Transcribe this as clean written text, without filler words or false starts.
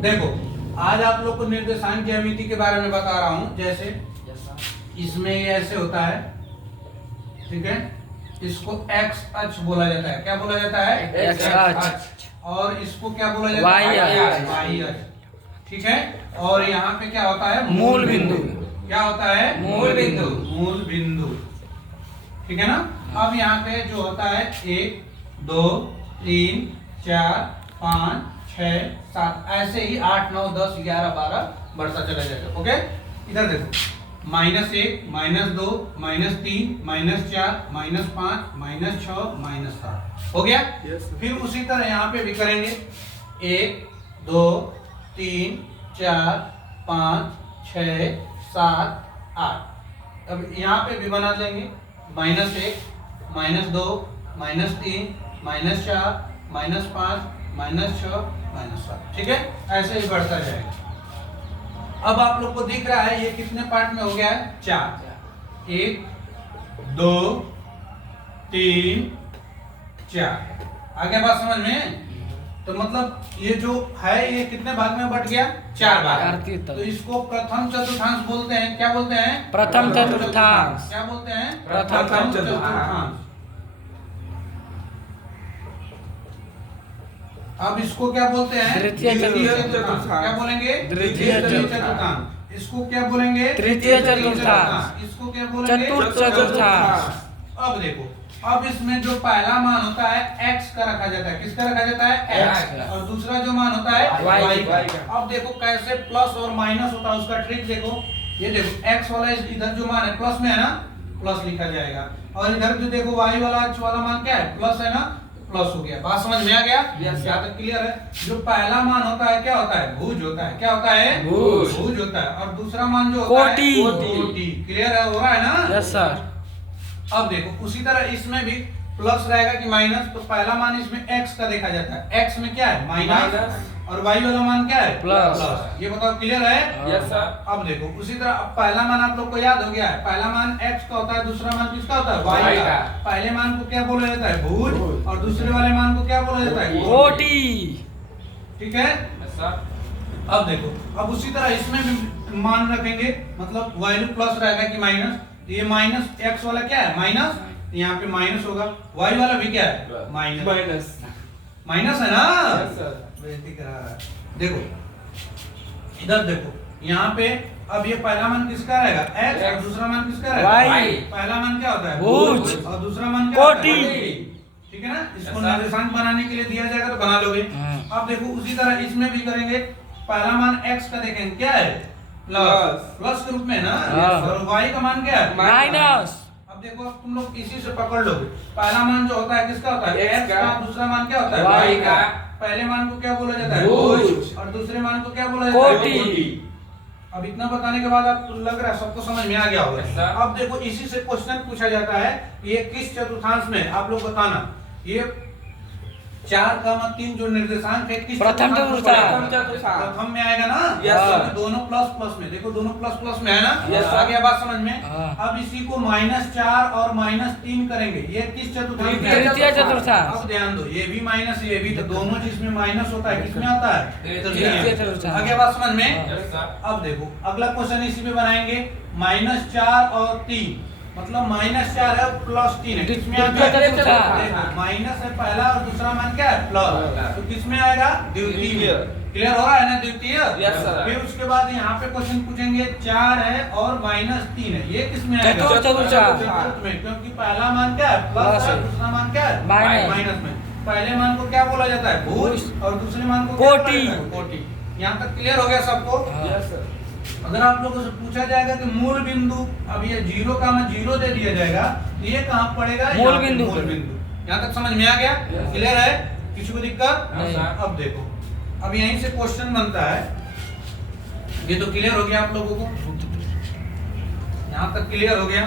देखो आज आप लोग को निर्देशांक ज्यामिति के बारे में बता रहा हूं। जैसे इसमें ये ऐसे होता है, ठीक है। इसको एक्स अक्ष बोला जाता है। क्या बोला जाता है? एक्स अक्ष। और इसको क्या बोला जाता है? वाई अक्ष, ठीक है। और यहाँ पे क्या होता है? मूल बिंदु। क्या होता है? मूल बिंदु। मूल बिंदु, ठीक है ना। अब यहाँ पे जो होता है 1 2 3 4 5 6 7 ऐसे ही 8 9 10 11 12 बढ़ता चला जाएगा। ओके, इधर देखो -1 -2 -3 -4 -5 -6 -7 हो गया। फिर उसी तरह यहाँ पे भी करेंगे 1 2 3 4 5 6 7 8। अब यहाँ पे भी बना लेंगे -1 -2 -3 -4 -5 -6 -7, ठीक है। ऐसे ही बढ़ता जाएगा। अब आप लोग को दिख रहा है ये कितने पार्ट में हो गया है? 4। 1 2 3 4। आगे बात समझ में? तो मतलब ये जो है ये कितने भाग में बट गया? 4 भाग। तो इसको प्रथम चतुर्थांश बोलते हैं। क्या बोलते हैं? प्रथम चतुर्थांश। क्या बोलते हैं? प्रथम चतुर्थांश। अब इसको क्या बोलते हैं? द्वितीय चतुर्थांश। क्या बोलेंगे? द्वितीय चतुर्थांश। इसको क्या बोलेंगे? तृतीय चतुर्थांश। इसको क्या बोलेंगे? चतुर्थ चतुर्थांश। अब देखो, अब इसमें जो पहला मान होता है x का रखा जाता है। किसका रखा जाता है? x। और दूसरा जो मान होता है y का। अब देखो कैसे प्लस और माइनस होता है, उसका ट्रिक देखो। ये देखो x वाला इधर जो मान है प्लस में है ना, प्लस लिखा जाएगा। और इधर जो देखो y वाला x वाला मान क्या है? प्लस है ना, प्लस हो गया। बात समझ में आ गया? यहाँ तक क्लियर है? जो पहला मान होता है क्या होता है? भुज होता है। क्या होता है? भुज होता है। और दूसरा मान जो होता है कोटि। क्लियर है? हो रहा है ना? Yes sir. अब देखो उसी तरह इसमें भी प्लस रहेगा कि माइनस। तो पहला मान इसमें x का देखा जाता है। x में क्या है? माइनस। और y वाला मान क्या है? प्लस। ये बताओ, क्लियर है? Yes sir. अब देखो उसी तरह अब पहला मान आप लोग को याद हो गया है। पहला मान x का होता है, दूसरा मान किसका होता है? y का। पहले मान को क्या बोला जाता है? भुज। और दूसरे वाले मान को क्या बोला जाता है? कोटि। ठीक है अब देखो, अब उसी तरह इसमें भी मान रखेंगे, मतलब वैल्यू प्लस रहेगा कि माइनस। ये माइनस x वाला क्या है? माइनस। यहाँ पे माइनस होगा। y वाला भी क्या है? माइनस। माइनस है ना? बेइज्जती करा रहा है। देखो इधर देखो, यहाँ पे अब ये पहला मान किसका रहेगा? x। और दूसरा मान किसका रहेगा? y। पहला मान क्या होता है? भुज। और दूसरा मान क्या होता है? कोटि। ठीक है ना। इसको निर्देशांक बनाने के लिए दिया जाएगा तो बना लोगे। अब देखो उसी तरह इसमें भी करेंगे। पहला मान x का देखेंगे क्या है? प्लस के रूप में ना। और y का मान क्या है? माइनस। अब देखो, अब तुम लोग इसी से पकड़ लोगे। पहला मान जो होता है किसका होता है? x का। दूसरा मान क्या होता है? y का। पहले मान को क्या बोला जाता है? भुज। और दूसरे मान को क्या बोला जाता है? कोटि। अब इतना बताने के बाद आपको लग रहा है सबको समझ में आ गया होगा। अब देखो इसी से क्वेश्चन पूछा जाता है, ये किस चतुर्थांश में? आप लोग बताना। ये 4,3 जो निर्देशांक है किस प्रथम चतुर्थांश। प्रथम में आएगा ना? यस। दोनों प्लस प्लस में। देखो दोनों प्लस प्लस में है ना? यस। आ गया बात समझ में? हाँ। अब इसी को -4 और -3 करेंगे। ये किस चतुर्थांश में? तृतीय चतुर्थांश। अब ध्यान दो, ये भी माइनस ये भी, तो दोनों जिसमें माइनस होता है किसमें आता है? तृतीय चतुर्थांश। आ गया बात समझ में? अब देखो अगला क्वेश्चन इसी में बनाएंगे। -4 और 3, मतलब -4 है +3 है। किसमें आता है? माइनस है पहला और दूसरा मान क्या है? प्लस। तो किसमें आएगा? द्वितीय। क्लियर हो रहा है ना? द्वितीय। फिर उसके बाद यहाँ पे क्वेश्चन पूछेंगे 4 है और -3 है, ये किसमें आएगा? चतुर्थ में। क्योंकि पहला मान क्या है? प्लस है, दूसरा मान क्या है? माइनस में। पहले मान को क्या बोला जाता है? भुज। और दूसरे मान को कोटि। यहाँ तक क्लियर हो गया सबको? अगर आप लोगों से पूछा जाएगा कि मूल बिंदु, अब ये 0 का मैं 0 दे दिया जाएगा, तो ये कहाँ पड़ेगा? मूल बिंदु। यहाँ तक समझ में आ गया? क्लियर है? किसी को दिक्कत? अब देखो, अब यहीं से क्वेश्चन बनता है। ये तो क्लियर हो गया आप लोगों को? यहाँ तक क्लियर हो गया?